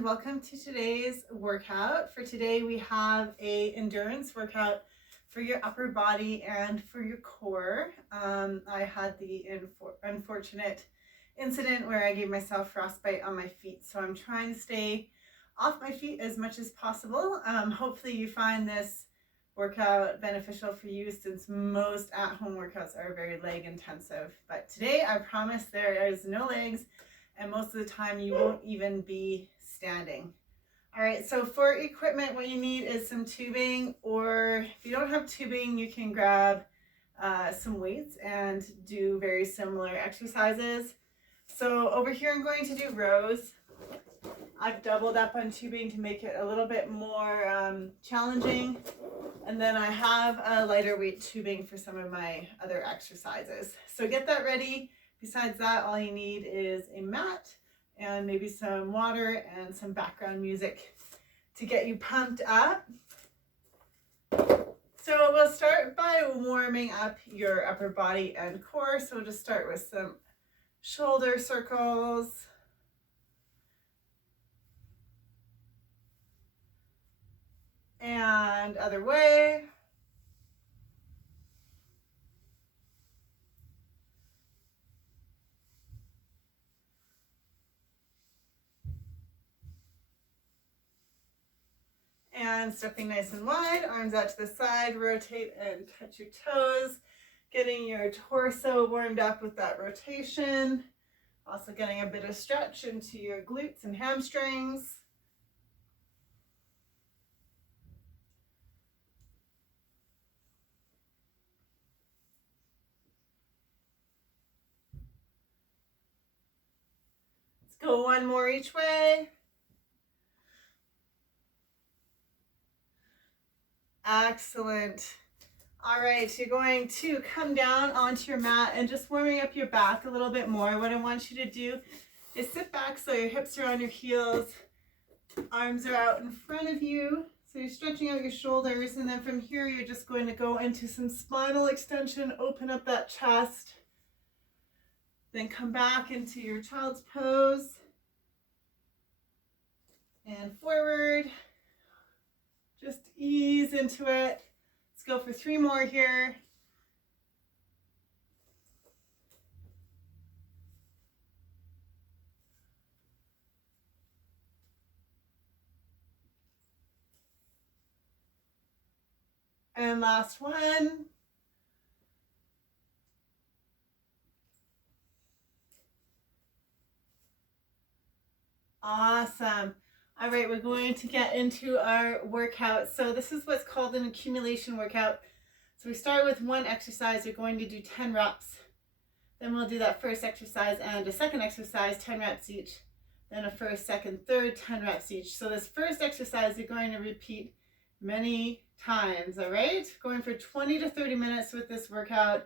and welcome to today's workout. For today we have a endurance workout for your upper body and for your core. I had the unfortunate incident where I gave myself frostbite on my feet, so I'm trying to stay off my feet as much as possible. Hopefully you find this workout beneficial for you, since most at-home workouts are very leg intensive. But today I promise there is no legs, and most of the time you won't even be standing. All right, so for equipment, what you need is some tubing, or if you don't have tubing, you can grab some weights and do very similar exercises. So over here I'm going to do rows. I've doubled up on tubing to make it a little bit more challenging. And then I have a lighter weight tubing for some of my other exercises. So get that ready. Besides that, all you need is a mat and maybe some water and some background music to get you pumped up. So we'll start by warming up your upper body and core. So we'll just start with some shoulder circles. And other way. And stepping nice and wide, arms out to the side, rotate and touch your toes, getting your torso warmed up with that rotation. Also getting a bit of stretch into your glutes and hamstrings. Let's go one more each way. Excellent. All right, you're going to come down onto your mat and just warming up your back a little bit more. What I want you to do is sit back so your hips are on your heels, arms are out in front of you. So you're stretching out your shoulders, and then from here you're just going to go into some spinal extension, open up that chest, then come back into your child's pose and forward. Just ease into it. Let's go for 3 more here. And last one. Awesome. All right, we're going to get into our workout. So this is what's called an accumulation workout. So we start with one exercise. We're going to do 10 reps. Then we'll do that first exercise and a second exercise, 10 reps each. Then a first, second, third, 10 reps each. So this first exercise you're going to repeat many times, all right? Going for 20 to 30 minutes with this workout.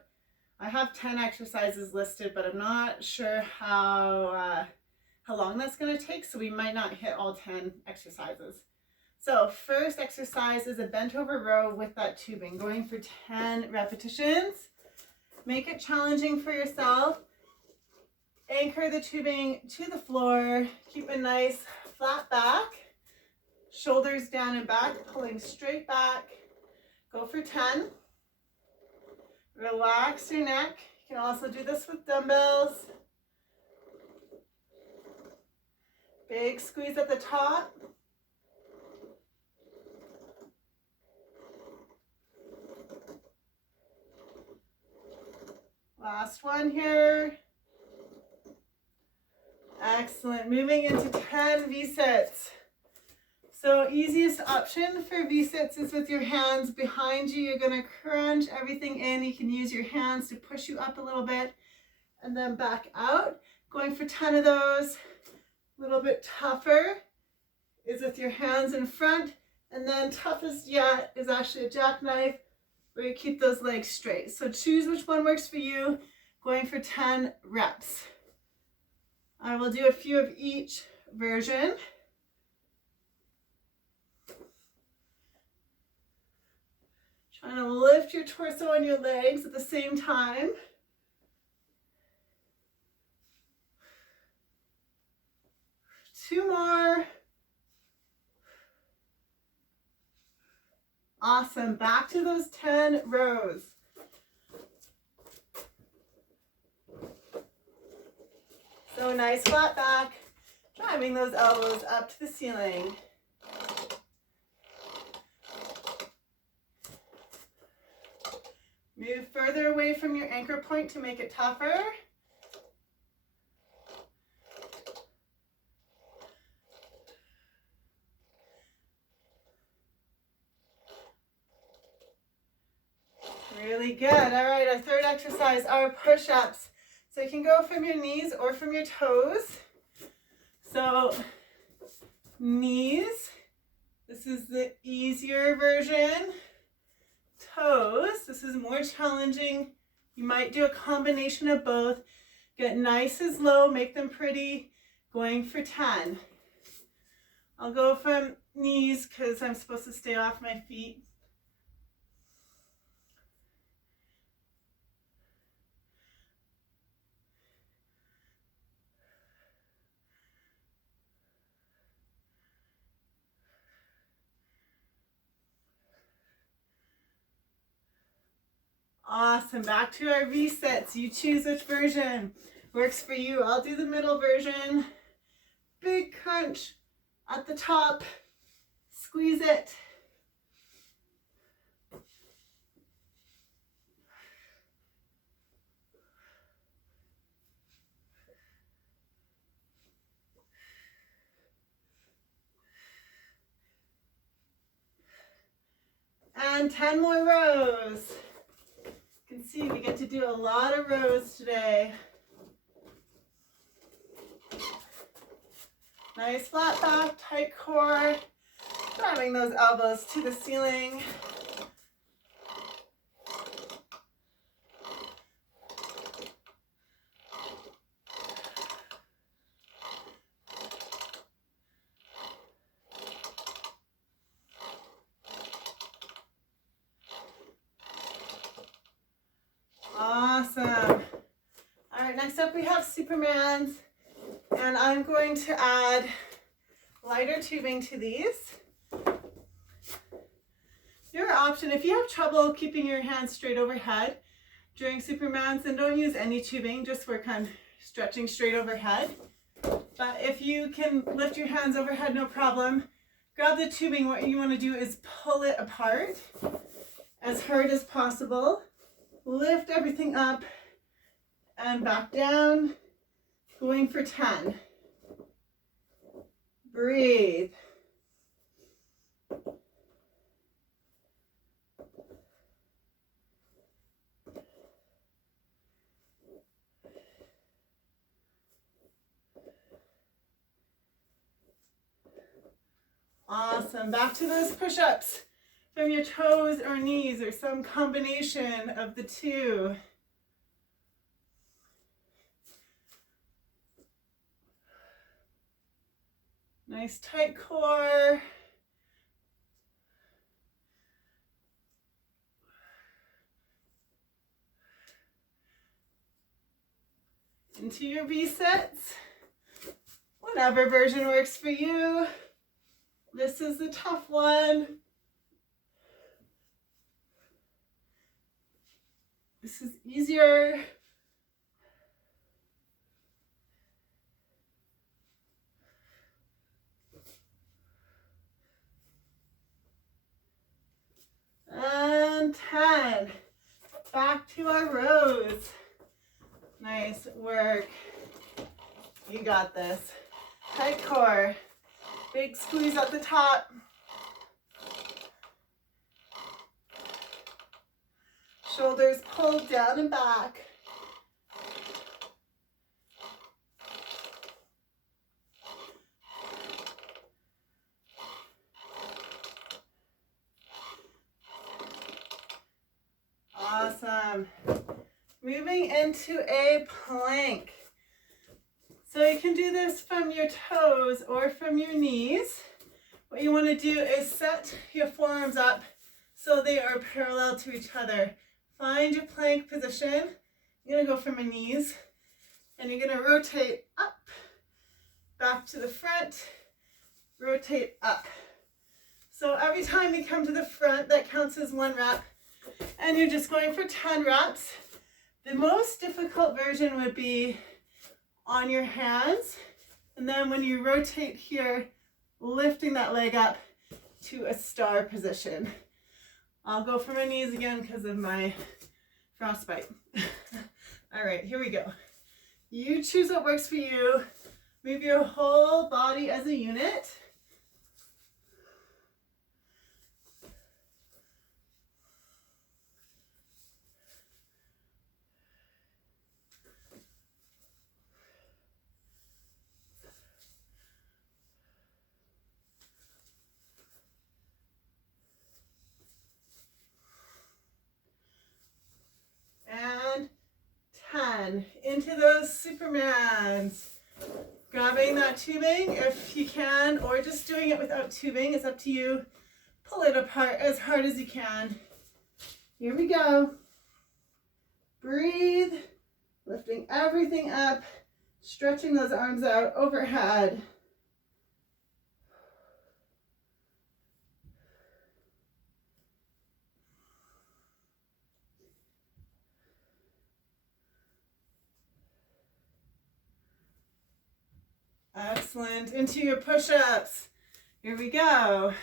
I have 10 exercises listed, but I'm not sure how long that's going to take, so we might not hit all 10 exercises. So first exercise is a bent over row with that tubing, going for 10 repetitions. Make it challenging for yourself. Anchor the tubing to the floor. Keep a nice flat back. Shoulders down and back, pulling straight back. Go for 10. Relax your neck. You can also do this with dumbbells. Big squeeze at the top. Last one here. Excellent. Moving into 10 V-sits. So easiest option for V-sits is with your hands behind you. You're going to crunch everything in. You can use your hands to push you up a little bit and then back out. Going for 10 of those. A little bit tougher is with your hands in front, and then toughest yet is actually a jackknife, where you keep those legs straight. So choose which one works for you. Going for 10 reps. I will do a few of each version. Trying to lift your torso and your legs at the same time. Two more. Awesome. Back to those 10 rows. So nice flat back, driving those elbows up to the ceiling. Move further away from your anchor point to make it tougher. Really good. All right, our third exercise are push-ups. So you can go from your knees or from your toes. So knees, this is the easier version. Toes, this is more challenging. You might do a combination of both. Get nice as low, make them pretty, going for 10. I'll go from knees because I'm supposed to stay off my feet. Awesome. Back to our resets. You choose which version works for you. I'll do the middle version. Big crunch at the top. Squeeze it. And 10 more rows. You can see we get to do a lot of rows today. Nice flat back, tight core, driving those elbows to the ceiling. Awesome. All right, next up we have Supermans, and I'm going to add lighter tubing to these. Your option, if you have trouble keeping your hands straight overhead during Supermans, then don't use any tubing, just work on stretching straight overhead. But if you can lift your hands overhead, no problem. Grab the tubing. What you want to do is pull it apart as hard as possible. Lift everything up and back down, going for 10. Breathe. Awesome. Back to those push-ups from your toes or knees or some combination of the two. Nice tight core. Into your resets. Whatever version works for you. This is the tough one. This is easier. And 10. Back to our rows. Nice work. You got this. Tight core. Big squeeze at the top. Shoulders pulled down and back. Awesome. Moving into a plank. So you can do this from your toes or from your knees. What you want to do is set your forearms up so they are parallel to each other. Find your plank position. You're going to go from your knees and you're going to rotate up, back to the front, rotate up. So every time you come to the front, that counts as 1 rep. And you're just going for 10 reps. The most difficult version would be on your hands. And then when you rotate here, lifting that leg up to a star position. I'll go for my knees again because of my frostbite. All right, here we go. You choose what works for you. Move your whole body as a unit. And 10. Into those Supermans. Grabbing that tubing if you can, or just doing it without tubing. It's up to you. Pull it apart as hard as you can. Here we go. Breathe. Lifting everything up. Stretching those arms out overhead. Excellent. Into your push-ups. Here we go.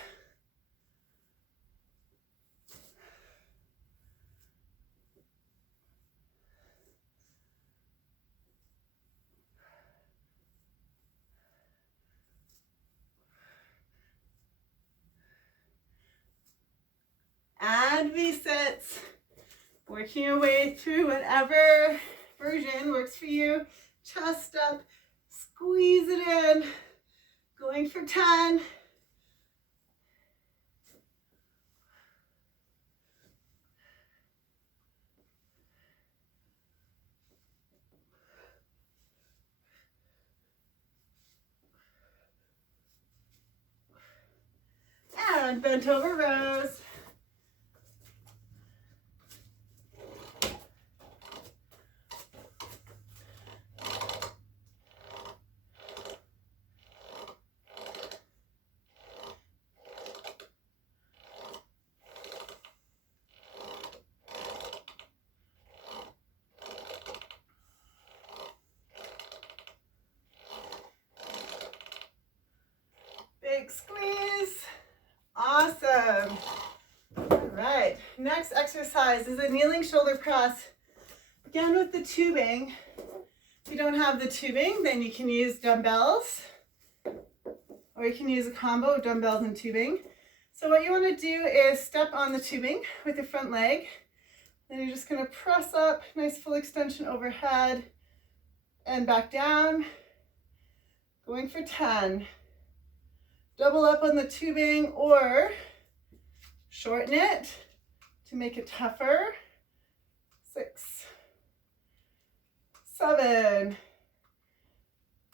And V-sits. Working your way through whatever version works for you. Chest up. Squeeze it in. Going for 10. And bent over rows. Big squeeze. Awesome. All right. Next exercise is a kneeling shoulder press. Again with the tubing. If you don't have the tubing, then you can use dumbbells, or you can use a combo of dumbbells and tubing. So what you want to do is step on the tubing with your front leg. Then you're just going to press up, nice full extension overhead and back down. Going for 10. Double up on the tubing or shorten it to make it tougher. 6, 7,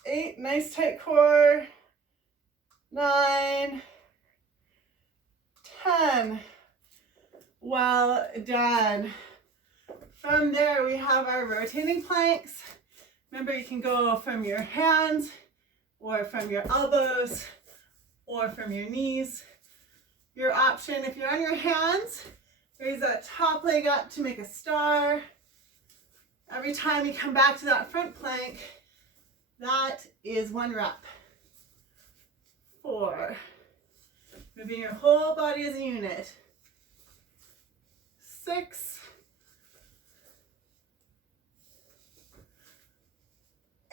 8, nice tight core. 9, 10. Well done. From there we have our rotating planks. Remember, you can go from your hands or from your elbows or from your knees. Your option, if you're on your hands, raise that top leg up to make a star. Every time you come back to that front plank, that is 1 rep. 4. Moving your whole body as a unit. 6.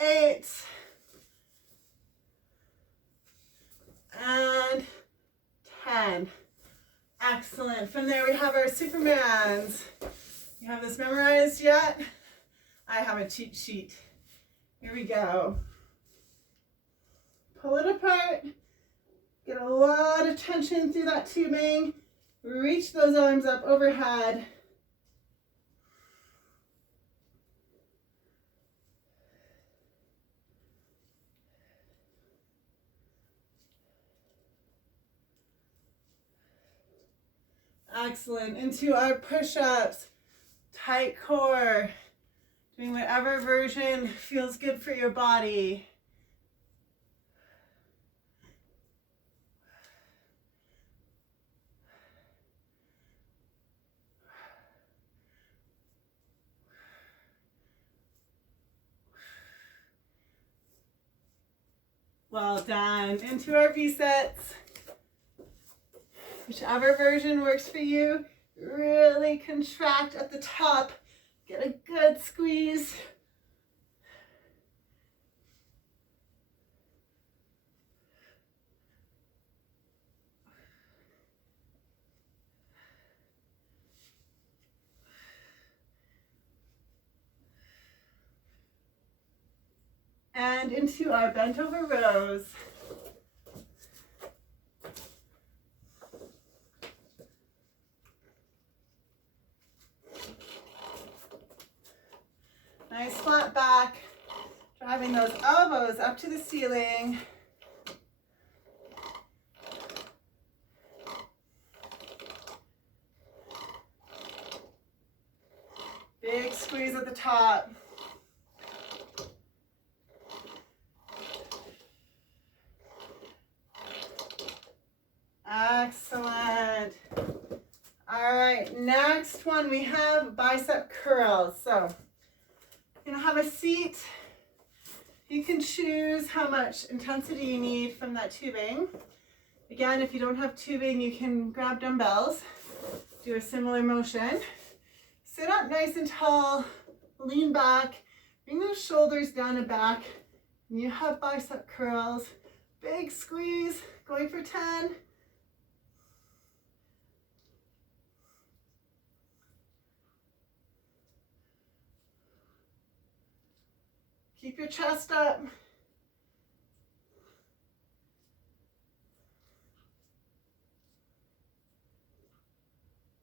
8. And 10. Excellent. From there we have our Supermans. You have this memorized yet? I have a cheat sheet. Here we go. Pull it apart. Get a lot of tension through that tubing. Reach those arms up overhead. Excellent. Into our push-ups. Tight core. Doing whatever version feels good for your body. Well done. Into our V-sets. Whichever version works for you. Really contract at the top. Get a good squeeze. And into our bent over rows. Nice flat back, driving those elbows up to the ceiling. Big squeeze at the top. Excellent. All right, next one we have bicep curls. So you're gonna have a seat. You can choose how much intensity you need from that tubing. Again, if you don't have tubing, you can grab dumbbells, do a similar motion. Sit up nice and tall, lean back, bring those shoulders down and back. And you have bicep curls. Big squeeze, going for 10. Keep your chest up.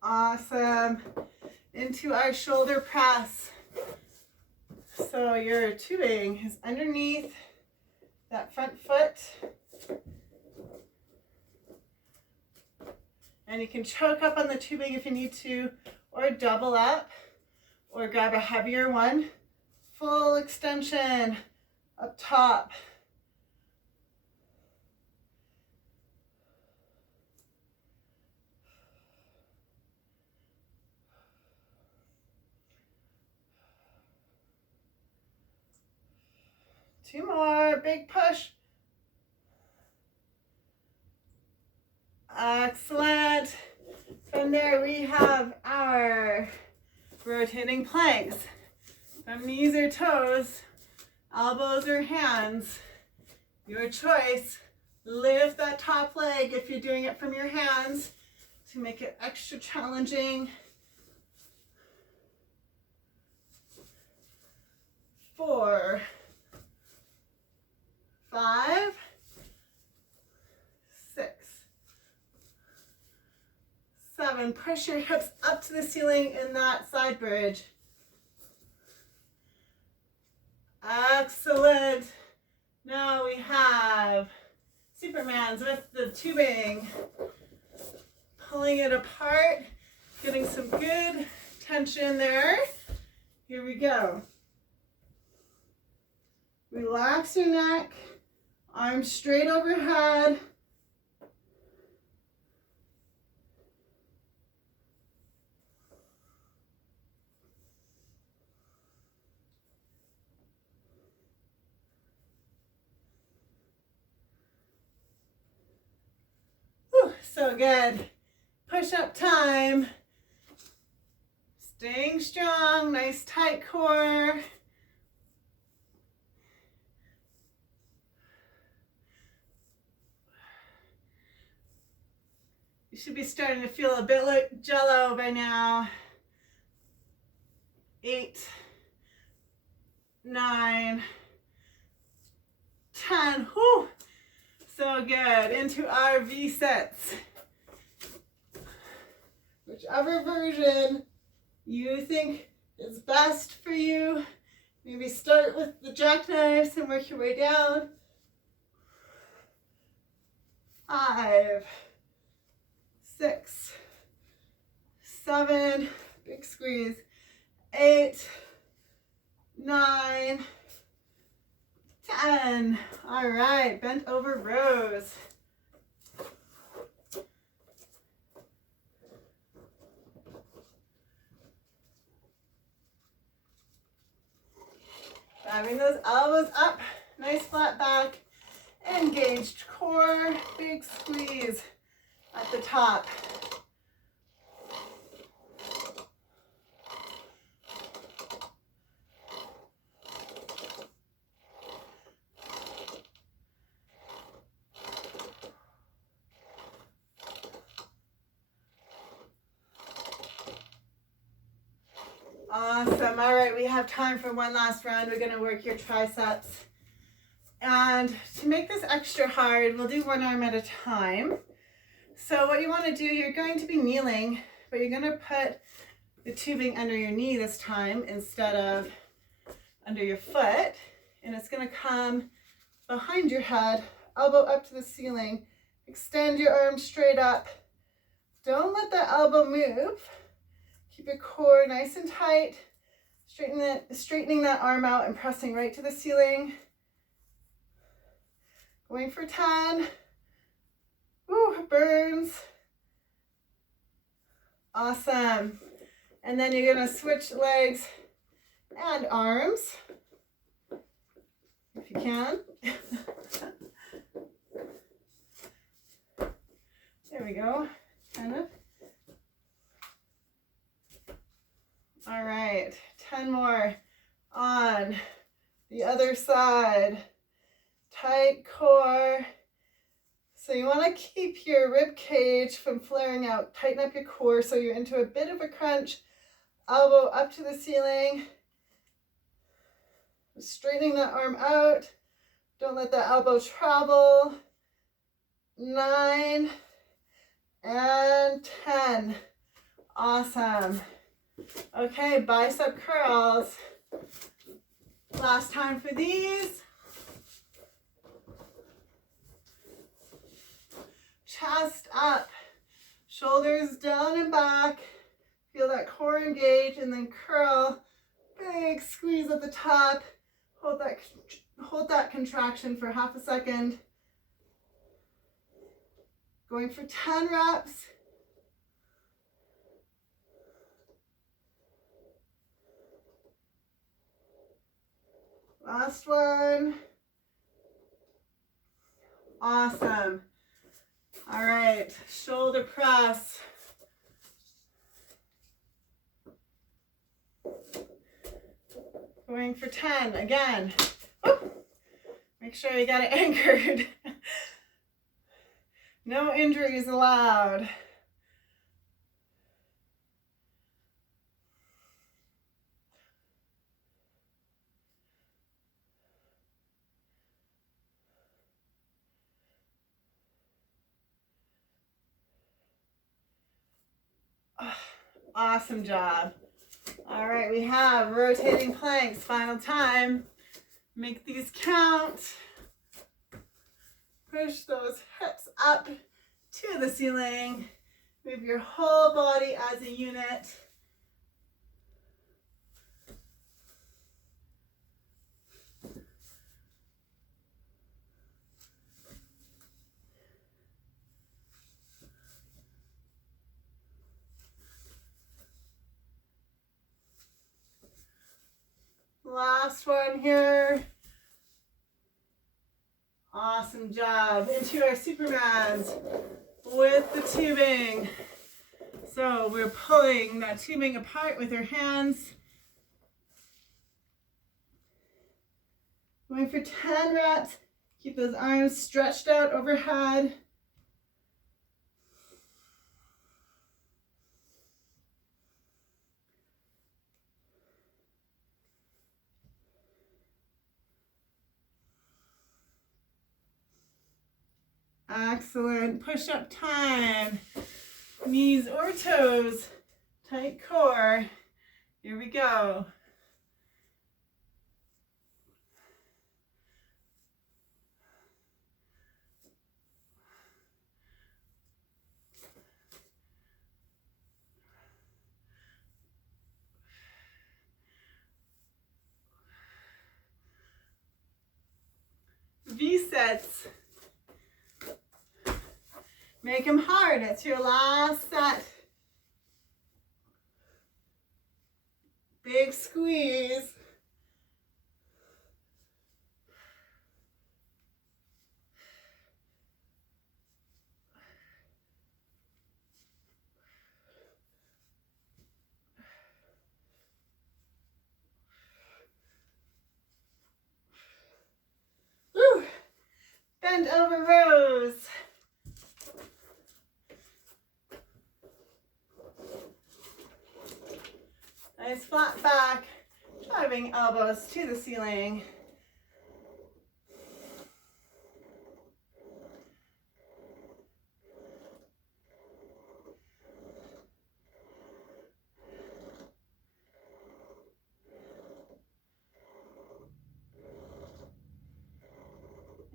Awesome. Into our shoulder press. So your tubing is underneath that front foot. And you can choke up on the tubing if you need to, or double up, or grab a heavier one. Full extension up top. Two more, big push. Excellent. From there we have our rotating planks. From knees or toes, elbows or hands, your choice. Lift that top leg if you're doing it from your hands to make it extra challenging. 4, 5, 6, 7. Push your hips up to the ceiling in that side bridge. Excellent. Now we have Supermans with the tubing. Pulling it apart, getting some good tension there. Here we go. Relax your neck, arms straight overhead. Whew, so good. Push up time. Staying strong, nice tight core. You should be starting to feel a bit like Jello by now. 8, 9, 10. Whew. So good. Into our V-sets. Whichever version you think is best for you. Maybe start with the jackknives and work your way down. 5, 6, 7, big squeeze, 8, 9, 10. All right, bent over rows. Driving those elbows up, nice flat back. Engaged core, big squeeze at the top. Awesome. All right, we have time for one last round. We're going to work your triceps. And to make this extra hard, we'll do one arm at a time. So what you want to do, you're going to be kneeling, but you're going to put the tubing under your knee this time instead of under your foot. And it's going to come behind your head, elbow up to the ceiling. Extend your arms straight up. Don't let the elbow move. Keep your core nice and tight. Straightening that arm out and pressing right to the ceiling. Going for 10. Woo, it burns. Awesome. And then you're going to switch legs and arms, if you can. There we go. Kind of. All right, 10 more on the other side. Tight core. So you want to keep your rib cage from flaring out. Tighten up your core so you're into a bit of a crunch. Elbow up to the ceiling. Straightening that arm out. Don't let the elbow travel. 9 and 10. Awesome. Okay, bicep curls. Last time for these. Chest up, shoulders down and back. Feel that core engage and then curl. Big squeeze at the top. Hold that contraction for half a second. Going for 10 reps. Last one. Awesome. All right, shoulder press. Going for 10 again. Whoop. Make sure you got it anchored. No injuries allowed. Awesome job. All right, we have rotating planks. Final time. Make these count. Push those hips up to the ceiling. Move your whole body as a unit. Last one here. Awesome job. Into our Supermans with the tubing. So we're pulling that tubing apart with our hands. Going for 10 reps. Keep those arms stretched out overhead. Excellent. Push-up time. Knees or toes. Tight core. Here we go. V-sets. Make them hard. It's your last set. Big squeeze. Bent over rows. Nice flat back, driving elbows to the ceiling.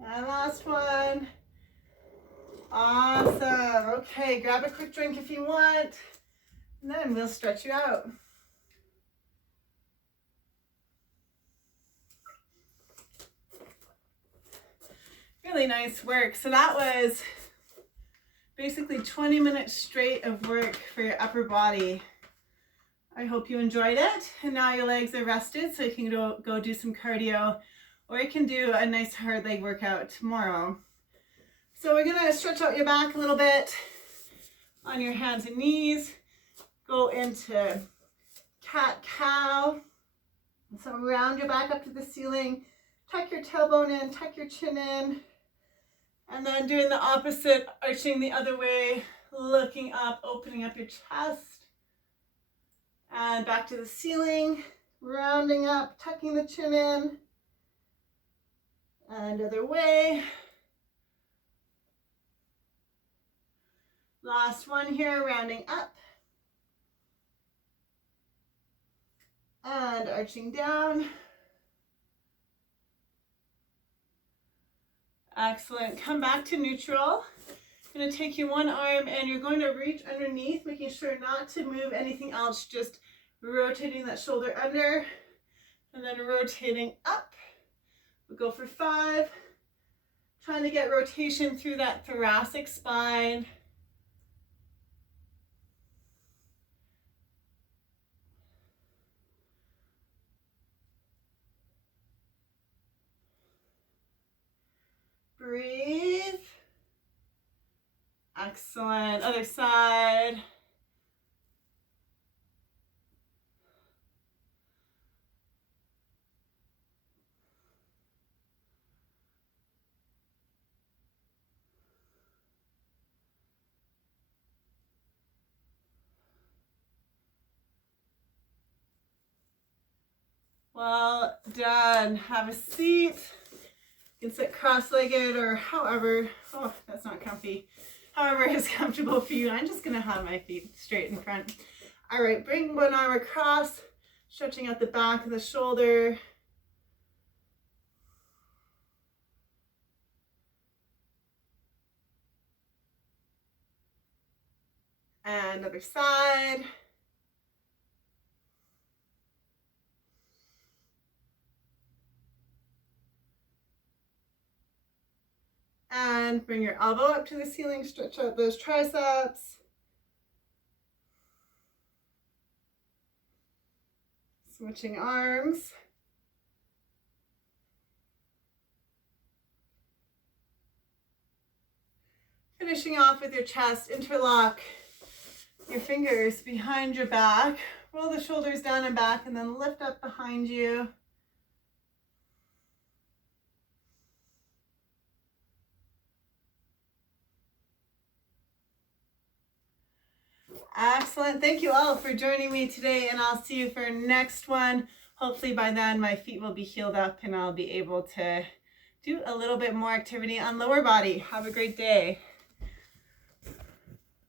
And last one. Awesome. Okay, grab a quick drink if you want, and then we'll stretch you out. Really nice work. So that was basically 20 minutes straight of work for your upper body. I hope you enjoyed it, and now your legs are rested, so you can go do some cardio, or you can do a nice hard leg workout tomorrow. So we're gonna stretch out your back a little bit on your hands and knees. Go into cat-cow. So round your back up to the ceiling, tuck your tailbone in, tuck your chin in, and then doing the opposite, arching the other way, looking up, opening up your chest. And back to the ceiling, rounding up, tucking the chin in, and other way. Last one here, rounding up. And arching down. Excellent. Come back to neutral. I'm going to take you one arm and you're going to reach underneath, making sure not to move anything else, just rotating that shoulder under and then rotating up. We'll go for 5. Trying to get rotation through that thoracic spine. Breathe. Excellent. Other side. Well done. Have a seat. You can sit cross-legged or however, oh, that's not comfy. However is comfortable for you. I'm just gonna have my feet straight in front. All right, bring one arm across, stretching out the back of the shoulder. And other side. And bring your elbow up to the ceiling, stretch out those triceps. Switching arms. Finishing off with your chest, interlock your fingers behind your back. Roll the shoulders down and back and then lift up behind you. Excellent. Thank you all for joining me today, and I'll see you for next one. Hopefully by then my feet will be healed up and I'll be able to do a little bit more activity on lower body. Have a great day.